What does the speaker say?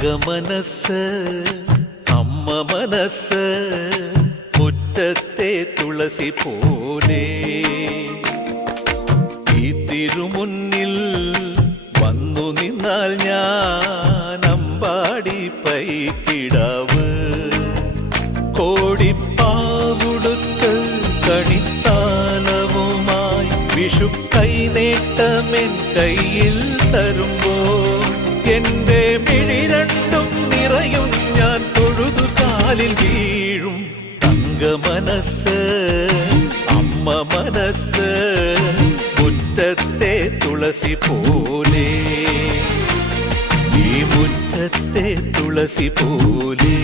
തങ്കമനസ് അമ്മ മനസ് മുറ്റത്തെ തുളസി പോലെ ഈ തിരുമുന്നിൽ വന്നു നിന്നാൽ ഞാൻ അമ്പാടി പൈക്കിടാവ് കോടിപ്പാവുടുത്ത് കണിത്താലവുമായി വിഷു കൈനേട്ടമെൻ കയ്യിൽ തരുമ്പോൾ എന്റെ മിഴി രണ്ടും നിറയും ഞാൻ തൊഴുതു കാലിൽ വീഴും തങ്കമനസ് അമ്മ മനസ് മുറ്റത്തെ തുളസി പോലെ ഈ മുറ്റത്തെ തുളസി പോലെ